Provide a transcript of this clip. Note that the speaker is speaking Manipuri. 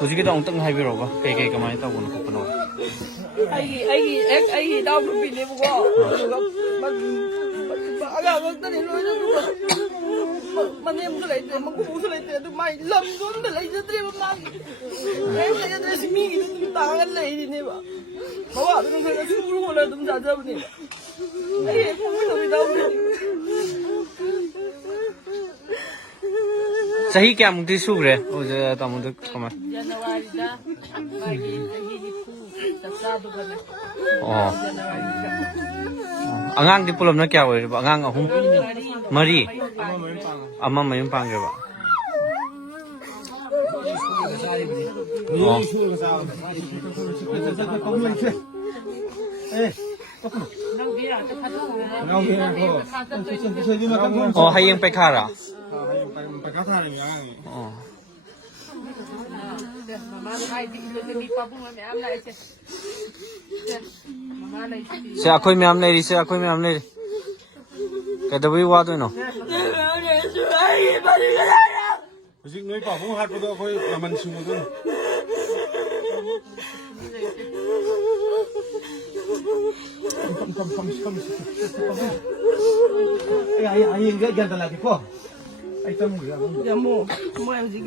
ꯍꯧꯖꯤꯛꯀꯤꯗꯣ ꯑꯃꯨꯛꯇꯪ ꯍꯥꯏꯕꯤꯔꯛꯑꯣꯕ ꯀꯩ ꯀꯃꯥꯏꯅ ꯇꯧꯕꯅꯣ ꯈꯣꯠꯄꯅꯣ ꯑꯩꯒꯤ ꯏꯅꯥꯎ ꯅꯨꯄꯤꯅꯦꯕꯀꯣ ꯑꯗꯨꯒ ꯑꯉꯥꯡ ꯉꯛꯇꯅꯤ ꯂꯣꯏꯅ ꯑꯗꯨꯒ ꯃꯅꯦꯝꯁꯨ ꯂꯩꯇ꯭ꯔꯦ ꯃꯀꯨꯕꯣꯛꯁꯨ ꯂꯩꯇ꯭ꯔꯦ ꯑꯗꯨ ꯃꯥꯏ ꯂꯝꯁꯨ ꯑꯝꯇ ꯂꯩꯖꯗ꯭ꯔꯦꯕ ꯃꯥꯒꯤ ꯀꯔꯤꯝ ꯂꯩꯖꯗ꯭ꯔꯦ ꯁꯤ ꯃꯤꯒꯤꯗ ꯑꯗꯨꯝ ꯇꯥꯡꯉꯒ ꯂꯩꯔꯤꯅꯦꯕ ꯃꯋꯥꯗꯨꯅ ꯈꯔ ꯁꯨꯔ ꯍꯣꯠꯂ ꯑꯗꯨꯝ ꯆꯥꯖꯕꯅꯦꯕ ꯑꯩ ꯍꯦꯛ ꯄꯣꯛꯃꯤꯟꯅꯕ ꯏꯅꯥꯎꯄꯤꯅꯤ ꯆꯍꯤ ꯀꯌꯥꯃꯨꯛꯇꯤ ꯁꯨꯈ꯭ꯔꯦ ꯇꯥꯃꯣꯗ ꯀꯃꯥꯏ ꯖꯅꯋꯥꯔꯤꯗ ꯃꯥꯒꯤ ꯆꯍꯤ 90 ꯆꯞ ꯆꯥꯗꯧꯕꯅꯦ ꯑꯣ ꯖꯅꯋꯥꯔꯤꯗ ꯑꯉꯥꯡꯗꯤ ꯄꯨꯂꯞꯅ ꯀꯌꯥ ꯑꯣꯏꯔꯤꯕ ꯑꯉꯥꯡ ꯑꯍꯨꯝ ꯃꯔꯤ ꯑꯃ ꯃꯌꯨꯝ ꯄꯥꯟꯈ꯭ꯔꯦꯕ ꯑꯣ ꯍꯌꯦꯡ ꯄꯩꯈꯥꯔꯥ ꯄꯩꯈꯥ ꯊꯥꯔꯤꯅꯤ ꯑꯣ ꯁꯦ ꯑꯩꯈꯣꯏ ꯃꯌꯥꯝ ꯂꯩꯔꯤ ꯀꯩꯗꯧꯕꯩ ꯋꯥꯗꯣꯏꯅꯣ ꯍꯧꯖꯤꯛ ꯅꯣꯏ ꯄꯥꯕꯨꯡ ꯍꯥꯠꯄꯗꯣ ꯑꯩꯈꯣꯏ ꯃꯃꯜ ꯁꯤꯡꯕꯗꯨꯅꯤ hãy subscribe cho kênh Ghiền Mì Gõ để không bỏ lỡ những video hấp dẫn.